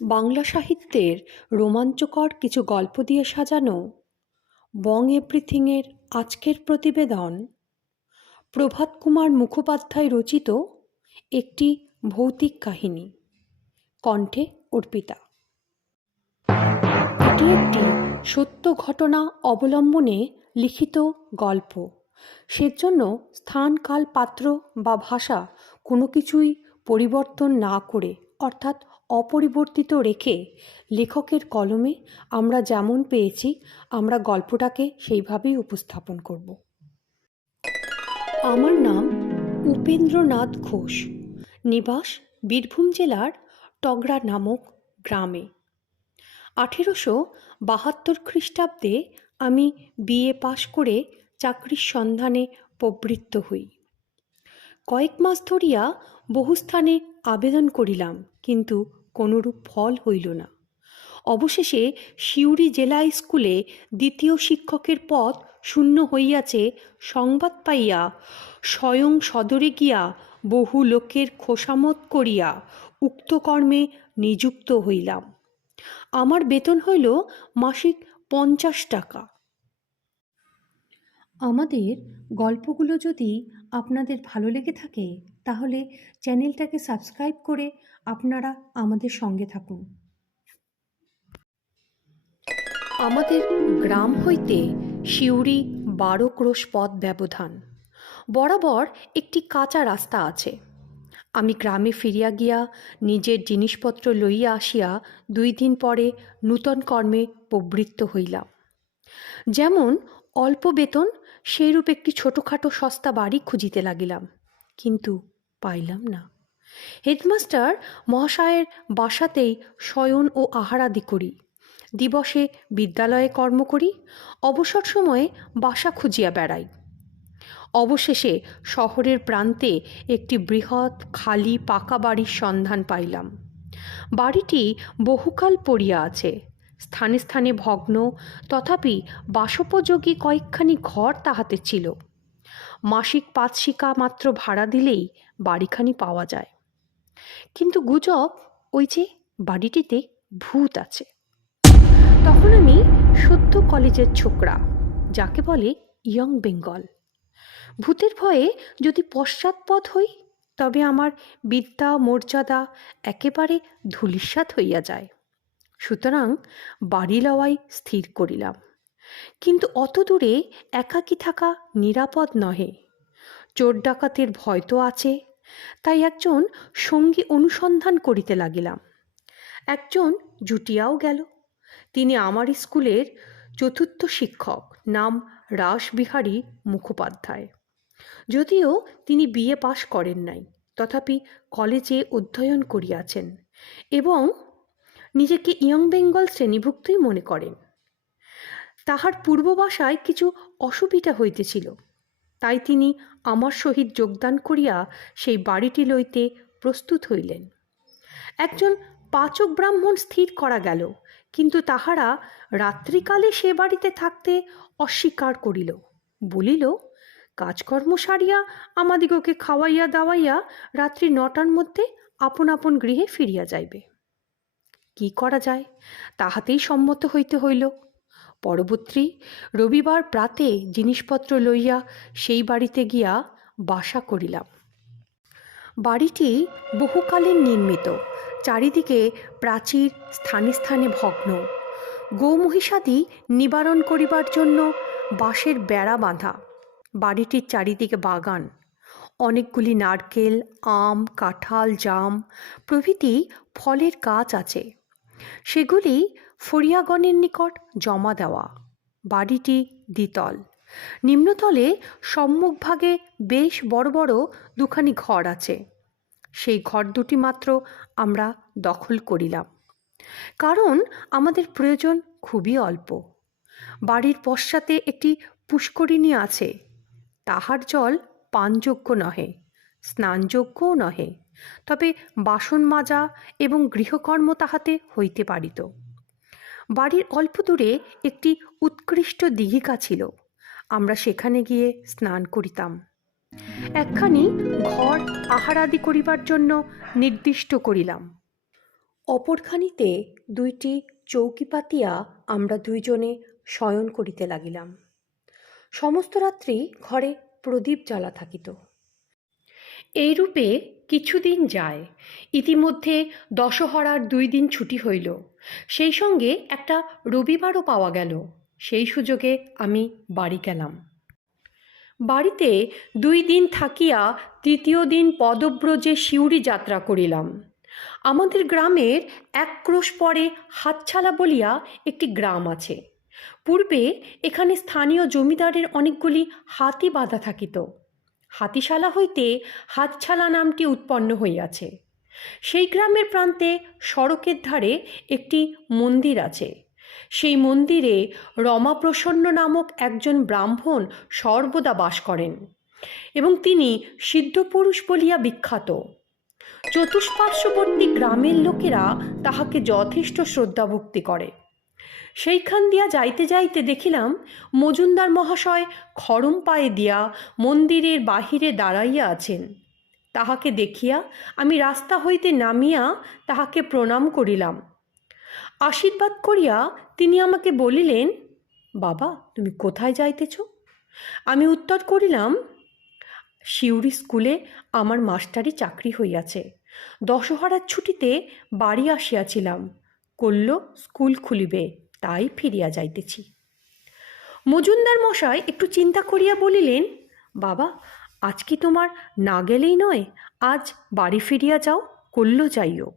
বাংলা সাহিত্যের রোমাঞ্চকর কিছু গল্প দিয়ে সাজানো বং এভরিথিংয়ের আজকের প্রতিবেদন প্রভাত কুমার মুখোপাধ্যায় রচিত একটি ভৌতিক কাহিনী। কণ্ঠে অর্পিতা। এটি একটি সত্য ঘটনা অবলম্বনে লিখিত গল্প। সেজন্য স্থান, কাল, পাত্র বা ভাষা কোনো কিছুই পরিবর্তন না করে, অর্থাৎ অপরিবর্তিত রেখে লেখকের কলমে আমরা যেমন পেয়েছি আমরা গল্পটাকে সেইভাবেই উপস্থাপন করব। আমার নাম উপেন্দ্রনাথ ঘোষ, নিবাস বীরভূম জেলার টগরা নামক গ্রামে। 1872 খ্রিস্টাব্দে আমি বিএ পাশ করে চাকরির সন্ধানে প্রবৃত্ত হই। কয়েক মাস ধরিয়া বহু স্থানে আবেদন করিলাম, কিন্তু কোনরূপ ফল হইল না। অবশেষে সিউড়ি জেলা স্কুলে দ্বিতীয় শিক্ষকের পদ শূন্য হইয়াছে সংবাদ পাইয়া স্বয়ং সদরে গিয়া বহু লোকের খোসামত করিয়া উক্ত কর্মে নিযুক্ত হইলাম। আমার বেতন হইল মাসিক 50 টাকা। আমাদের গল্পগুলো যদি আপনাদের ভালো লেগে থাকে তাহলে চ্যানেলটাকে সাবস্ক্রাইব করে আপনারা আমাদের সঙ্গে থাকুন। আমাদের গ্রাম হইতে সিউড়ি 12 ক্রোশ পথ ব্যবধান। বরাবর একটি কাঁচা রাস্তা আছে। আমি গ্রামে ফিরিয়া গিয়া নিজের জিনিসপত্র লইয়া আসিয়া 2 দিন পরে নূতন কর্মে প্রবৃত্ত হইলাম। যেমন অল্প বেতন সেইরূপ একটি ছোটোখাটো সস্তা বাড়ি খুঁজিতে লাগিলাম, কিন্তু পাইলাম না। হেডমাস্টার মহাশয়ের বাসাতেই শয়ন ও আহারাদি করি। দিবসে বিদ্যালয়ে কর্ম করি, অবসর সময়ে বাসা খুঁজিয়া বেড়াই। অবশেষে শহরের প্রান্তে একটি বৃহৎ খালি পাকা বাড়ির সন্ধান পাইলাম। বাড়িটি বহুকাল পড়িয়া আছে, স্থানে স্থানে ভগ্ন, তথাপি বাসোপযোগী কয়েকখানি ঘর তাহাতে ছিল। মাসিক 5 শিকা মাত্র ভাড়া দিলেই বাড়িখানি পাওয়া যায়। কিন্তু গুজব ওই যে বাড়িটিতে ভূত আছে। তখন আমি সদ্য কলেজের ছোকরা, যাকে বলে ইয়ং বেঙ্গল। ভূতের ভয়ে যদি পশ্চাৎপদ হই তবে আমার বিদ্যা মর্যাদা একেবারে ধূলিসাৎ হইয়া যায়। সুতরাং বাড়ি লওয়াই স্থির করিলাম। কিন্তু অত দূরে একাকী থাকা নিরাপদ নহে। চোর ডাকাতের ভয় তো আছে, তাই একজন সঙ্গী অনুসন্ধান করিতে লাগিলাম। একজন জুটিয়াও গেল। তিনি আমার স্কুলের 4র্থ শিক্ষক, নাম রাসবিহারী মুখোপাধ্যায়। যদিও তিনি বিএ পাশ করেন নাই, তথাপি কলেজে অধ্যয়ন করিয়াছেন এবং নিজেকে ইয়ং বেঙ্গল শ্রেণীভুক্তই মনে করেন। তাহার পূর্ব বাসায় কিছু অসুবিধা হইতেছিল, তাই তিনি আমার সহিত যোগদান করিয়া সেই বাড়িটি লইতে প্রস্তুত হইলেন। একজন পাচক ব্রাহ্মণ স্থির করা গেল, কিন্তু তাহারা রাত্রিকালে সে বাড়িতে থাকতে অস্বীকার করিল। বলিল, কাজকর্ম সারিয়া আমাদিগকে খাওয়াইয়া দাওয়াইয়া রাত্রি 9টার মধ্যে আপন আপন গৃহে ফিরিয়া যাইবে। কি করা যায়, তাহাতেই সম্মত হইতে হইল। পরবর্তী রবিবার প্রাতে জিনিসপত্র লইয়া সেই বাড়িতে গিয়া বাসা করিলাম। বাড়িটি বহুকালীন নির্মিত, চারিদিকে প্রাচীর, স্থানে স্থানে ভগ্ন। গো-মহিষাদি নিবারণ করিবার জন্য বাঁশের বেড়া বাঁধা। বাড়িটির চারিদিকে বাগান, অনেকগুলি নারকেল, আম, কাঁঠাল, জাম প্রভৃতি ফলের গাছ আছে। সেগুলি ফড়িয়াগণের নিকট জমা দেওয়া। বাড়িটি দ্বিতল। নিম্নতলে সম্মুখভাগে বেশ বড় বড় 2খানি ঘর আছে। সেই ঘর দুটি মাত্র আমরা দখল করিলাম, কারণ আমাদের প্রয়োজন খুবই অল্প। বাড়ির পশ্চাতে একটি পুষ্করিণী আছে। তাহার জল পানযোগ্য নহে, স্নানযোগ্যও নহে, তবে বাসন মাজা এবং গৃহকর্ম তাহাতে হইতে পারিত। বাড়ির অল্প দূরে একটি উৎকৃষ্ট দিঘিকা ছিল, আমরা সেখানে গিয়ে স্নান করিতাম। একখানি ঘর আহারাদি করিবার জন্য নির্দিষ্ট করিলাম। অপরখানিতে দুইটি চৌকি পাতিয়া আমরা দুইজনে শয়ন করিতে লাগিলাম। সমস্ত রাত্রি ঘরে প্রদীপ জ্বালা থাকিত। এইরূপে কিছুদিন যায়। ইতিমধ্যে দশহরার 2 দিন ছুটি হইল, সেই সঙ্গে একটা রবিবারও পাওয়া গেল। সেই সুযোগে আমি বাড়ি গেলাম। বাড়িতে 2 দিন থাকিয়া তৃতীয় দিন পদব্রজে সিউড়ি যাত্রা করিলাম। আমাদের গ্রামের 1 ক্রোশ পরে হাতছালা বলিয়া একটি গ্রাম আছে। পূর্বে এখানে স্থানীয় জমিদারের অনেকগুলি হাতি বাঁধা থাকিত। হাতিশালা হইতে হাতছালা নামটি উৎপন্ন হইয়াছে। সেই গ্রামের প্রান্তে সড়কের ধারে একটি মন্দির আছে। সেই মন্দিরে রমাপ্রসন্ন নামক একজন ব্রাহ্মণ সর্বদা বাস করেন এবং তিনি সিদ্ধপুরুষ বলিয়া বিখ্যাত। চতুষ্পার্শ্ববর্তী গ্রামের লোকেরা তাহাকে যথেষ্ট শ্রদ্ধাভক্তি করে। সেইখান দিয়া যাইতে যাইতে দেখিলাম মজুমদার মহাশয় খড়ম পায়ে দিয়া মন্দিরের বাহিরে দাঁড়াইয়া আছেন। তাহাকে দেখিয়া আমি রাস্তা হইতে নামিয়া তাহাকে প্রণাম করিলাম। আশীর্বাদ করিয়া তিনি আমাকে বলিলেন, বাবা, তুমি কোথায় যাইতেছ? আমি উত্তর করিলাম, সিউড়ি স্কুলে আমার মাস্টারি চাকরি হইয়াছে। দশহরার ছুটিতে বাড়ি আসিয়াছিলাম, কল্য স্কুল খুলিবে, তাই ফিরিয়া যাইতেছি। মজুমদার মশাই একটু চিন্তা করিয়া বলিলেন, বাবা, আজ কি তোমার না গেলেই নয়? আজ বাড়ি ফিরিয়া যাও, কল্য যাইও।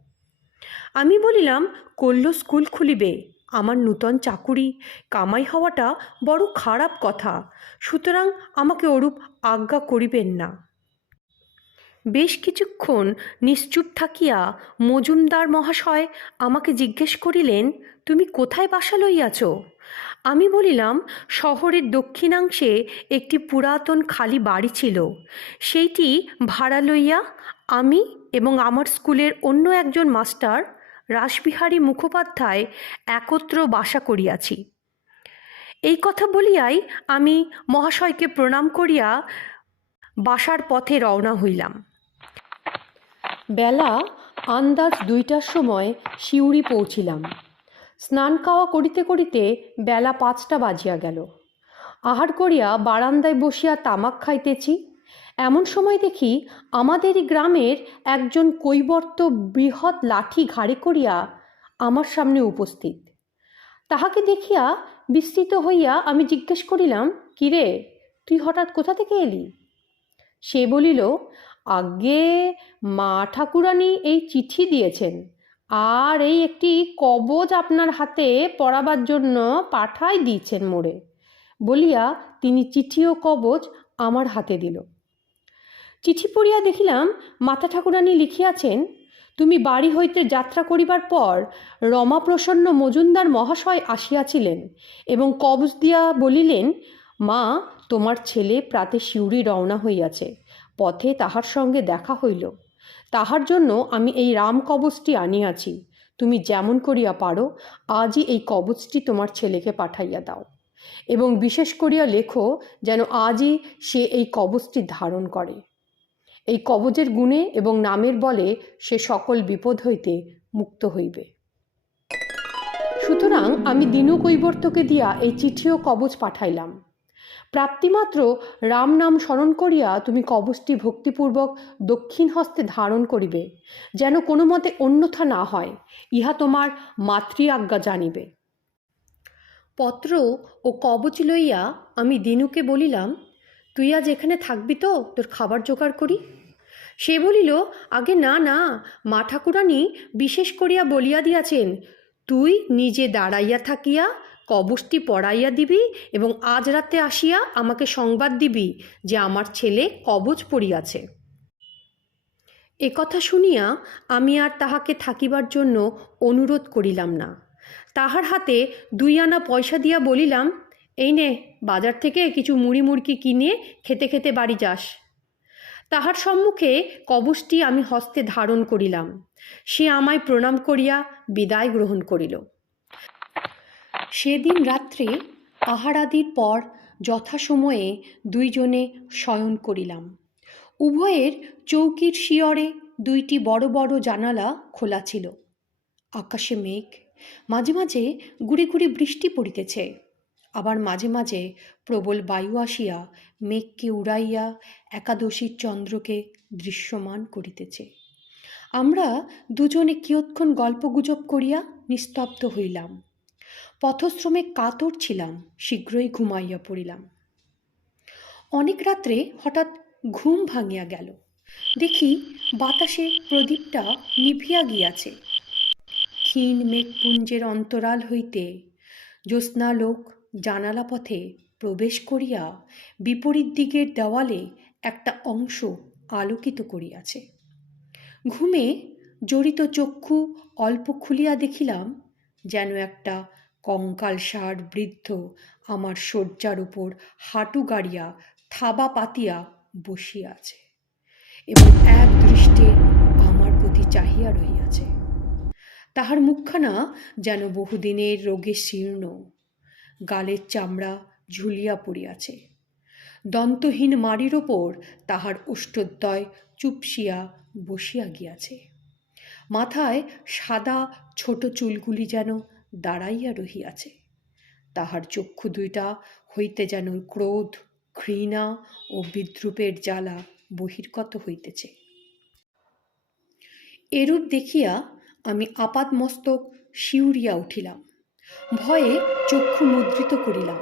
আমি বলিলাম, কল্য স্কুল খুলিবে, আমার নূতন চাকুরি কামাই হওয়াটা বড় খারাপ কথা, সুতরাং আমাকে ওরূপ আজ্ঞা করিবেন না। বেশ কিছুক্ষণ নিশ্চুপ থাকিয়া মজুমদার মহাশয় আমাকে জিজ্ঞেস করিলেন, তুমি কোথায় বাসা লইয়াছ? আমি বলিলাম, শহরের দক্ষিণাংশে একটি পুরাতন খালি বাড়ি ছিল, সেইটি ভাড়া লইয়া আমি এবং আমার স্কুলের অন্য একজন মাস্টার রাসবিহারী মুখোপাধ্যায় একত্র বাসা করিয়াছি। এই কথা বলিয়াই আমি মহাশয়কে প্রণাম করিয়া বাসার পথে রওনা হইলাম। বেলা আন্দাজ 2টার সময় সিউড়ি পৌঁছিলাম। স্নান খাওয়া করিতে করিতে বেলা 5টা বাজিয়া গেল। আহার করিয়া বারান্দায় বসিয়া তামাক খাইতেছি, এমন সময় দেখি আমাদেরই গ্রামের একজন কৈবর্ত বৃহৎ লাঠি ঘাড়ে করিয়া আমার সামনে উপস্থিত। তাহাকে দেখিয়া বিস্মিত হইয়া আমি জিজ্ঞেস করিলাম, কিরে, তুই হঠাৎ কোথা থেকে এলি? সে বলিল, আজ্ঞে, মা ঠাকুরানী এই চিঠি দিয়েছেন, আর এই একটি কবজ আপনার হাতে পড়াবার জন্য পাঠাই দিয়েছেন মোড়ে, বলিয়া তিনি চিঠি ও কবজ আমার হাতে দিল। চিঠি পড়িয়া দেখিলাম মাতা ঠাকুরানী লিখিয়াছেন, তুমি বাড়ি হইতে যাত্রা করিবার পর রমাপ্রসন্ন মজুমদার মহাশয় আসিয়াছিলেন এবং কবজ দিয়া বলিলেন, মা, তোমার ছেলে প্রাতে সিউড়ি রওনা হইয়াছে, পথে তাহার সঙ্গে দেখা হইল, তাহার জন্য আমি এই রাম কবচটি আনিয়াছি। তুমি যেমন করিয়া পারো আজই এই কবচটি তোমার ছেলেকে পাঠাইয়া দাও এবং বিশেষ করিয়া লেখো যেন আজই সে এই কবচটি ধারণ করে। এই কবচের গুণে এবং নামের বলে সে সকল বিপদ হইতে মুক্ত হইবে। সুতরাং আমি দিনু কৈবর্তকে দিয়া এই চিঠি ও কবচ পাঠাইলাম। প্রাপ্তিমাত্র রাম নাম স্মরণ করিয়া তুমি কবচটি ভক্তিপূর্বক দক্ষিণ হস্তে ধারণ করিবে, যেন কোনো মতে অন্যথা না হয়, ইহা তোমার মাতৃ আজ্ঞা জানিবে। পত্র ও কবচ লইয়া আমি দিনুকে বলিলাম, তুই আজ এখানে থাকবি তো, তোর খাবার জোগাড় করি? সে বলিল, আগে না না, মা ঠাকুরানী বিশেষ করিয়া বলিয়া দিয়াছেন, তুই নিজে দাঁড়াইয়া থাকিয়া কবচটি পড়াইয়া দিবি এবং আজ রাতে আসিয়া আমাকে সংবাদ দিবি যে আমার ছেলে কবচ পড়িয়াছে। এ কথা শুনিয়া আমি আর তাহাকে থাকিবার জন্য অনুরোধ করিলাম না। তাহার হাতে 2 আনা পয়সা দিয়া বলিলাম, এই নে, বাজার থেকে কিছু মুড়ি মুড়কি কিনে খেতে খেতে বাড়ি যাস। তাহার সম্মুখে কবচটি আমি হস্তে ধারণ করিলাম। সে আমায় প্রণাম করিয়া বিদায় গ্রহণ করিল। সেদিন রাত্রে আহারাদির পর যথাসময়ে দুইজনে শয়ন করিলাম। উভয়ের চৌকির শিয়রে 2টি বড় বড় জানালা খোলা ছিল। আকাশে মেঘ, মাঝে মাঝে গুড়ি গুড়ি বৃষ্টি পড়িতেছে, আবার মাঝে মাঝে প্রবল বায়ু আসিয়া মেঘকে উড়াইয়া একাদশীর চন্দ্রকে দৃশ্যমান করিতেছে। আমরা দুজনে কিয়ৎক্ষণ গল্পগুজব করিয়া নিস্তব্ধ হইলাম। পথশ্রমে কাতর ছিলাম, শীঘ্রই ঘুমাইয়া পড়িলাম। অনেক রাত্রে হঠাৎ ঘুম ভাঙিয়া গেল। দেখি বাতাসে প্রদীপটা নিভিয়া গিয়াছে। ক্ষীণ মেঘপুঞ্জের অন্তরাল হইতে জ্যোৎস্নালোক জানালা পথে প্রবেশ করিয়া বিপরীত দিকের দেওয়ালে একটা অংশ আলোকিত করিয়াছে। ঘুমে জড়িত চক্ষু অল্প খুলিয়া দেখিলাম যেন একটা কঙ্কালসার বৃদ্ধ আমার শয্যার উপর হাঁটু গাড়িয়া থাবা পাতিয়া বসিয়া আছে এবং এক দৃষ্টে আমার প্রতি চাহিয়া রহিয়াছে। তাহার মুখখানা যেন বহুদিনের রোগে শীর্ণ, গালের চামড়া ঝুলিয়া পড়িয়াছে। দন্তহীন মাড়ির ওপর তাহার ওষ্ঠদ্বয় চুপসিয়া বসিয়া গিয়াছে। মাথায় সাদা ছোট চুলগুলি যেন দাঁড়াইয়া রহিয়াছে। তাহার চক্ষু দুইটা হইতে যেন ক্রোধ, ঘৃণা ও বিদ্রূপের জ্বালা বহির্গত হইতেছে। এরূপ দেখিয়া আমি আপাদমস্তক শিউরিয়া উঠিলাম। ভয়ে চক্ষু মুদ্রিত করিলাম,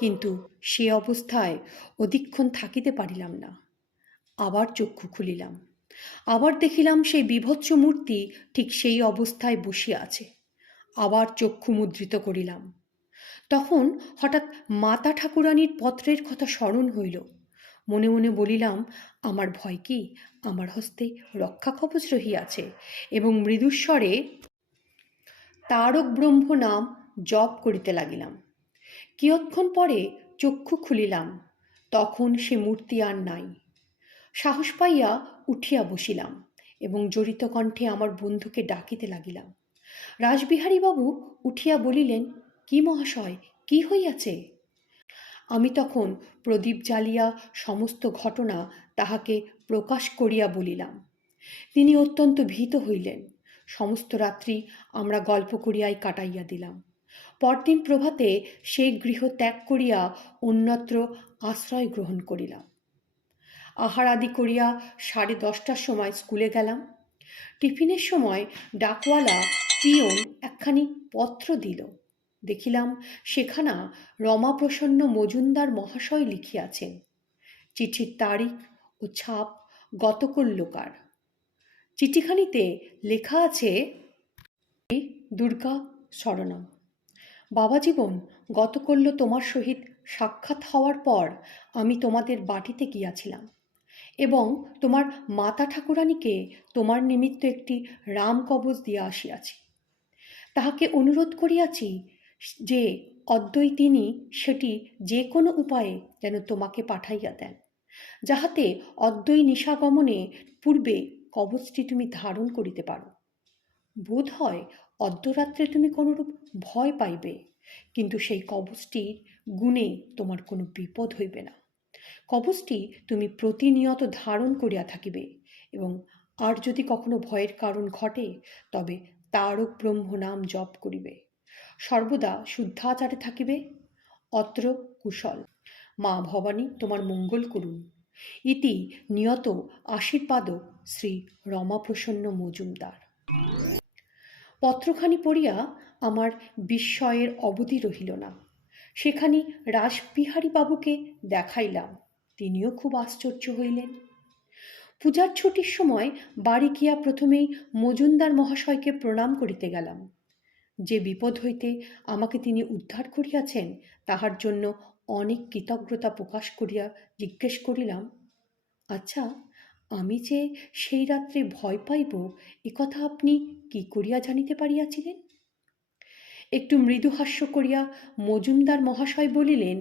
কিন্তু সে অবস্থায় অধিকক্ষণ থাকিতে পারিলাম না। আবার চক্ষু খুলিলাম, আবার দেখিলাম সেই বীভৎস মূর্তি ঠিক সেই অবস্থায় বসিয়া আছে। আবার চক্ষু মুদ্রিত করিলাম। তখন হঠাৎ মাতা ঠাকুরানীর পত্রের কথা স্মরণ হইল। মনে মনে বলিলাম, আমার ভয় কি, আমার হস্তে রক্ষা কবচ রহিয়াছে, এবং মৃদুস্বরে তারক ব্রহ্ম নাম জপ করিতে লাগিলাম। কিয়ৎক্ষণ পরে চক্ষু খুলিলাম, তখন সে মূর্তি আর নাই। সাহস পাইয়া উঠিয়া বসিলাম এবং জড়িত কণ্ঠে আমার বন্ধুকে ডাকিতে লাগিলাম। রাসবিহারীবাবু উঠিয়া বলিলেন, কি মহাশয়, কি হইয়াছে? আমি তখন প্রদীপ জ্বালিয়া সমস্ত ঘটনা তাহাকে প্রকাশ করিয়া বলিলাম। তিনি অত্যন্ত ভীত হইলেন। সমস্ত রাত্রি আমরা গল্প করিয়াই কাটাইয়া দিলাম। পরদিন প্রভাতে সেই গৃহ ত্যাগ করিয়া অন্যত্র আশ্রয় গ্রহণ করিলাম। আহার আদি করিয়া 10:30টার সময় স্কুলে গেলাম। টিফিনের সময় ডাকওয়ালা পিয়ন একখানি পত্র দিল। দেখিলাম সেখানা রমাপ্রসন্ন মজুমদার মহাশয় লিখিয়াছেন। চিঠির তারিখ ও ছাপ গতকল্যকার। চিঠিখানিতে লেখা আছে, দুর্গা শরণম। বাবা জীবন, গতকল্য তোমার সহিত সাক্ষাৎ হওয়ার পর আমি তোমাদের বাটিতে গিয়াছিলাম এবং তোমার মাতা ঠাকুরানীকে তোমার নিমিত্ত একটি রাম কবচ দিয়া আসিয়াছি। তাহাকে অনুরোধ করিয়াছি যে অদ্যই তিনি সেটি যে কোনো উপায়ে যেন তোমাকে পাঠাইয়া দেন, যাহাতে অদ্যই নিশাগমনে পূর্বে কবচটি তুমি ধারণ করিতে পারো। বোধ হয় অর্ধরাত্রে তুমি কোনরূপ ভয় পাইবে, কিন্তু সেই কবচটির গুণে তোমার কোনো বিপদ হইবে না। কবচটি তুমি প্রতিনিয়ত ধারণ করিয়া থাকিবে এবং আর যদি কখনো ভয়ের কারণ ঘটে তবে তারক ব্রহ্ম নাম জপ করিবে। সর্বদা শুদ্ধাচারে থাকিবে। অত্র কুশল। মা ভবানী তোমার মঙ্গল করুন। ইতি নিয়ত আশীর্বাদ শ্রী রমাপ্রসন্ন মজুমদার। পত্রখানি পড়িয়া আমার বিস্ময়ের অবধি রহিল না। সেখানি রাসবিহারীবাবুকে দেখাইলাম। তিনিও খুব আশ্চর্য হইলেন। পূজার ছুটির সময় বাড়ি গিয়া প্রথমেই মজুমদার মহাশয়কে প্রণাম করিতে গেলাম। যে বিপদ হইতে আমাকে তিনি উদ্ধার করিয়াছেন তাহার জন্য অনেক কৃতজ্ঞতা প্রকাশ করিয়া জিজ্ঞেস করিলাম, আচ্ছা, আমি যে সেই রাত্রে ভয় পাইব একথা আপনি কি করিয়া জানিতে পারিয়াছিলেন? একটু মৃদু হাস্য করিয়া মজুমদার মহাশয় বলিলেন,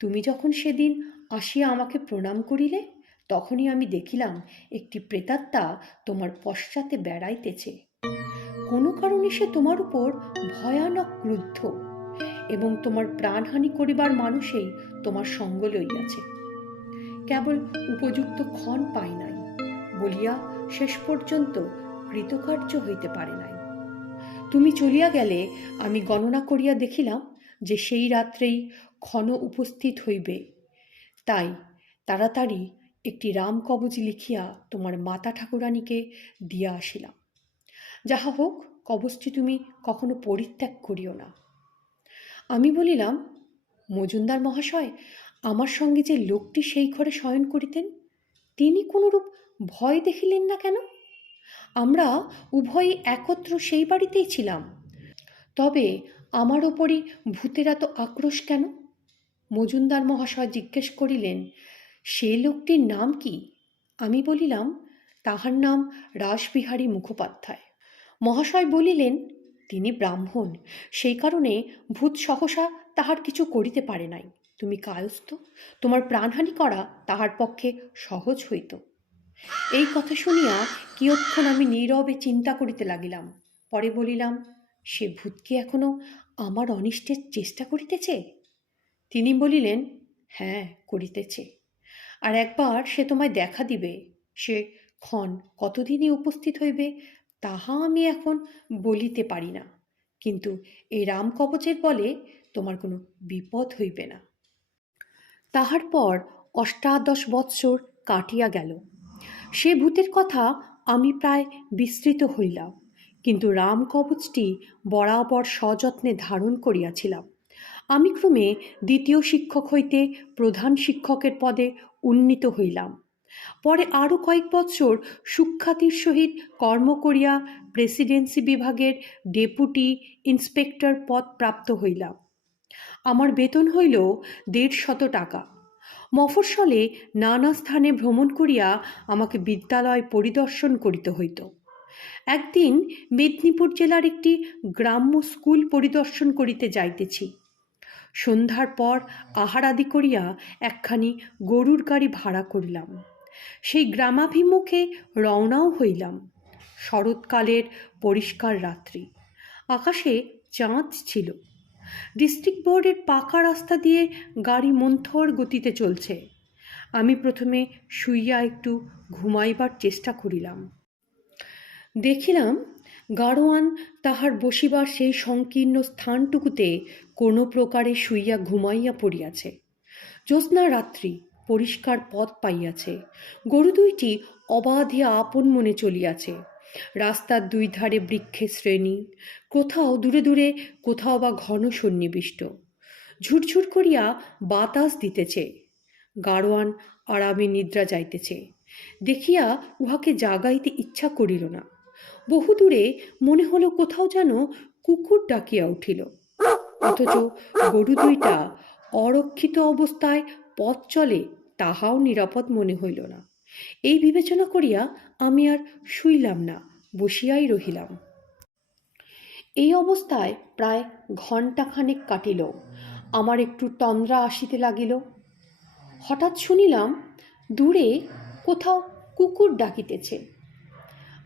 তুমি যখন সেদিন আসিয়া আমাকে প্রণাম করিলে তখনই আমি দেখিলাম একটি প্রেতাত্মা তোমার পশ্চাতে বেড়াইতেছে। কোনো কারণে সে তোমার উপর ভয়ানক ক্রুদ্ধ এবং তোমার প্রাণহানি করিবার মানুষেই তোমার সঙ্গ লইয়াছে। কেবল উপযুক্ত ক্ষণ পাই নাই বলিয়া শেষ পর্যন্ত কৃতকার্য হইতে পারে নাই। তুমি চলিয়া গেলে আমি গণনা করিয়া দেখিলাম যে সেই রাত্রেই ক্ষণ উপস্থিত হইবে। তাই তাড়াতাড়ি একটি রাম কবচ লিখিয়া তোমার মাতা ঠাকুরানীকে দিয়া আসিলাম। যাহা হোক, কবচটি তুমি কখনো পরিত্যাগ করিও না। আমি বলিলাম, মজুমদার মহাশয়, আমার সঙ্গে যে লোকটি সেই ঘরে শয়ন করিতেন, তিনি কোনরূপ ভয় দেখিলেন না কেন? আমরা উভয়ই একত্র সেই বাড়িতেই ছিলাম, তবে আমার ওপরই ভূতের এত আক্রোশ কেন? মজুমদার মহাশয় জিজ্ঞেস করিলেন, সে লোকটির নাম কি? আমি বলিলাম, তাহার নাম রাসবিহারী মুখোপাধ্যায়। মহাশয় বলিলেন, তিনি ব্রাহ্মণ, সেই কারণে ভূত সহসা তাহার কিছু করিতে পারে নাই। তুমি কায়স্থ, তোমার প্রাণহানি করা তাহার পক্ষে সহজ হইত। এই কথা শুনিয়া কিয়ৎক্ষণ আমি নীরবে চিন্তা করিতে লাগিলাম। পরে বলিলাম, সে ভূত কি এখনো আমার অনিষ্টের চেষ্টা করিতেছে? তিনি বলিলেন, হ্যাঁ, করিতেছে। আর একবার সে তোমায় দেখা দিবে। সে ক্ষণ কতদিনে উপস্থিত হইবে তাহা আমি এখন বলিতে পারি না, কিন্তু এই রামকবচের বলে তোমার কোনো বিপদ হইবে না। তাহার পর ৮ বৎসর কাটিয়া গেল। সে ভূতের কথা আমি প্রায় বিস্মৃত হইলাম, কিন্তু রামকবচটি বরাবর সযত্নে ধারণ করিয়াছিলাম। আমি ক্রমে দ্বিতীয় শিক্ষক হইতে প্রধান শিক্ষকের পদে উন্নীত হইলাম। পরে আরও কয়েক বৎসর সুখ্যাতির সহিত কর্ম করিয়া প্রেসিডেন্সি বিভাগের ডেপুটি ইন্সপেক্টর পদ প্রাপ্ত হইলাম। আমার বেতন হইল ১৫০ টাকা। মফস্বলে নানা স্থানে ভ্রমণ করিয়া আমাকে বিদ্যালয় পরিদর্শন করিতে হইত। একদিন মেদিনীপুর জেলার একটি গ্রাম্য স্কুল পরিদর্শন করিতে যাইতেছি। সন্ধ্যার পর আহারাদি করিয়া একখানি গরুর গাড়ি ভাড়া করিলাম। সেই গ্রামাভিমুখে রওনাও হইলাম। শরৎকালের পরিষ্কার রাত্রি, আকাশে চাঁদ ছিল। ডিস্ট্রিক্ট বোর্ডের পাকা রাস্তা দিয়ে গাড়ি মন্থর গতিতে চলছে। আমি প্রথমে শুইয়া একটু ঘুমাইবার চেষ্টা করিলাম। দেখিলাম গাড়োয়ান তাহার বসিবার সেই সংকীর্ণ স্থানটুকুতে কোনো প্রকারে শুইয়া ঘুমাইয়া পড়িয়াছে। জ্যোৎস্না রাত্রি, পরিষ্কার পথ পাইয়াছে। গরু দুইটি অবাধে আপন মনে চলিয়াছে। রাস্তার দুই ধারে বৃক্ষের শ্রেণী, কোথাও দূরে দূরে, কোথাও বা ঘন সন্নিবিষ্ট। ঝুরঝুর করিয়া বাতাস দিতেছে। গাড়োয়ান আরামে নিদ্রা যাইতেছে দেখিয়া উহাকে জাগাইতে ইচ্ছা করিল না। বহু দূরে মনে হলো কোথাও যেন কুকুর ডাকিয়া উঠিল, অথচ গরু দুইটা অরক্ষিত অবস্থায় পথ চলে তাহাও নিরাপদ মনে হইল না। এই বিবেচনা করিয়া আমি আর শুইলাম না, বসিয়াই রহিলাম। এই অবস্থায় প্রায় ঘণ্টাখানেক কাটিল। আমার একটু তন্দ্রা আসিতে লাগিল। হঠাৎ শুনিলাম দূরে কোথাও কুকুর ডাকিতেছে।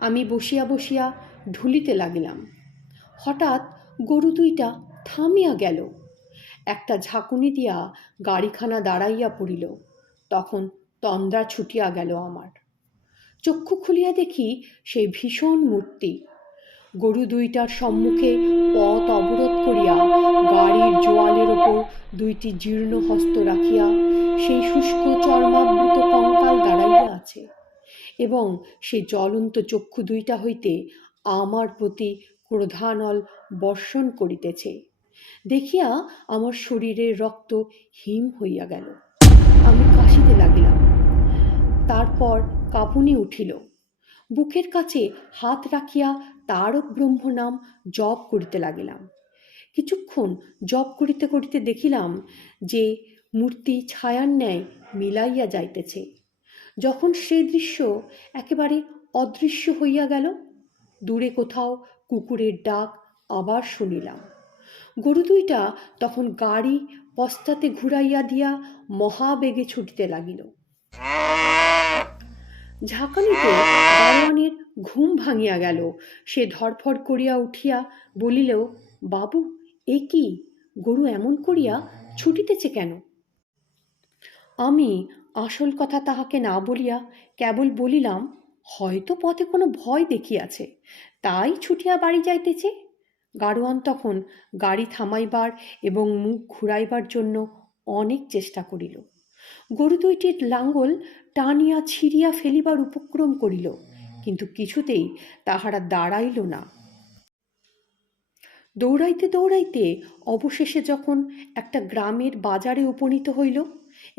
আমি বসিয়া বসিয়া ঢুলিতে লাগিলাম। হঠাৎ গরু দুইটা থামিয়া গেল। একটা ঝাঁকুনি দিয়া গাড়িখানা দাঁড়াইয়া পড়িল। তখন তন্দ্রা ছুটিয়া গেল আমার। চক্ষু খুলিয়া দেখি সেই ভীষণ মূর্তি। গরু দুইটার সম্মুখে পথ অবরোধ করিয়া গাড়ির জোয়ালের ওপর দুইটি জীর্ণ হস্ত রাখিয়া সেই শুষ্ক চর্মাবৃত কঙ্কাল দাঁড়াইয়া আছে, এবং সেই জ্বলন্ত চক্ষু দুইটা হইতে আমার প্রতি ক্রোধানল বর্ষণ করিতেছে। দেখিয়া আমার শরীরের রক্ত হিম হইয়া গেল। আমি কাশিতে লাগিলাম। তারপর কাঁপুনি উঠিল। বুকের কাছে হাত রাখিয়া তারক ব্রহ্ম নাম জপ করিতে লাগিলাম। কিছুক্ষণ জপ করিতে করিতে দেখিলাম যে মূর্তি ছায়ার ন্যায় মিলাইয়া যাইতেছে। যখন সে দৃশ্য একেবারে অদৃশ্য হইয়া গেল, দূরে কোথাও কুকুরের ডাক আবার শুনিলাম। গরু দুইটা তখন গাড়ি পশ্চাতে ঘুরাইয়া দিয়া মহাবেগে ছুটিতে লাগিল। ঝাঁকানিতে গাড়োয়ানের ঘুম ভাঙিয়া গেল। সে ধরফর করিয়া উঠিয়া বলিল, বাবু, এ কি, গরু এমন করিয়া ছুটিতেছে কেন? আমি আসল কথা তাহাকে না বলিয়া কেবল বলিলাম, হয়তো পথে কোনো ভয় দেখিয়াছে, তাই ছুটিয়া বাড়ি যাইতেছে। গাড়োয়ান তখন গাড়ি থামাইবার এবং মুখ ঘুরাইবার জন্য অনেক চেষ্টা করিল। গরু দুইটির লাঙ্গল টানিয়া ছিঁড়িয়া ফেলিবার উপক্রম করিল, কিন্তু কিছুতেই তাহারা দাঁড়াইল না। দৌড়াইতে দৌড়াইতে অবশেষে যখন একটা গ্রামের বাজারে উপনীত হইল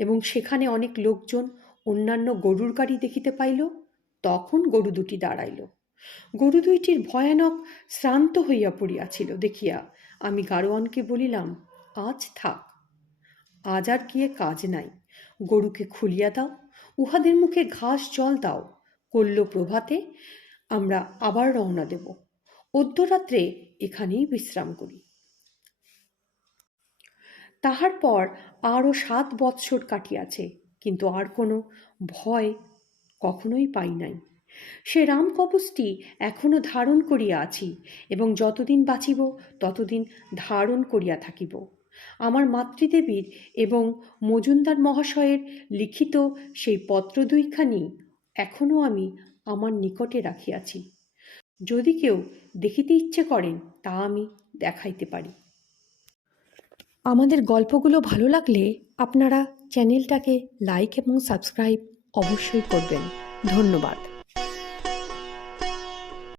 এবং সেখানে অনেক লোকজন অন্যান্য গরুর গাড়ি দেখিতে পাইল, তখন গরু দুটি দাঁড়াইল। গরু দুইটির ভয়ানক শ্রান্ত হইয়া পড়িয়াছিল দেখিয়া আমি গাড়োয়ানকে বলিলাম, আজ থাক, আজ আর গিয়ে কাজ নাই, গরুকে খুলিয়া দাও, উহাদের মুখে ঘাস জল দাও, করল প্রভাতে আমরা আবার রওনা দেব, অদ্যরাত্রে এখানেই বিশ্রাম করি। তাহার পর আরও 7 বৎসর কাটিয়াছে, কিন্তু আর কোনো ভয় কখনোই পাই নাই। সে রামকবচটি এখনো ধারণ করিয়া আছি এবং যতদিন বাঁচিব ততদিন ধারণ করিয়া থাকিব। আমার মাতৃদেবীর এবং মজুমদার মহাশয়ের লিখিত সেই পত্র দুইখানি এখনো আমি আমার নিকটে রাখিয়াছি। যদি কেউ দেখিতে ইচ্ছে করেন তা আমি দেখাইতে পারি। আমাদের গল্পগুলো ভালো লাগলে আপনারা চ্যানেলটাকে লাইক এবং সাবস্ক্রাইব অবশ্যই করবেন। ধন্যবাদ।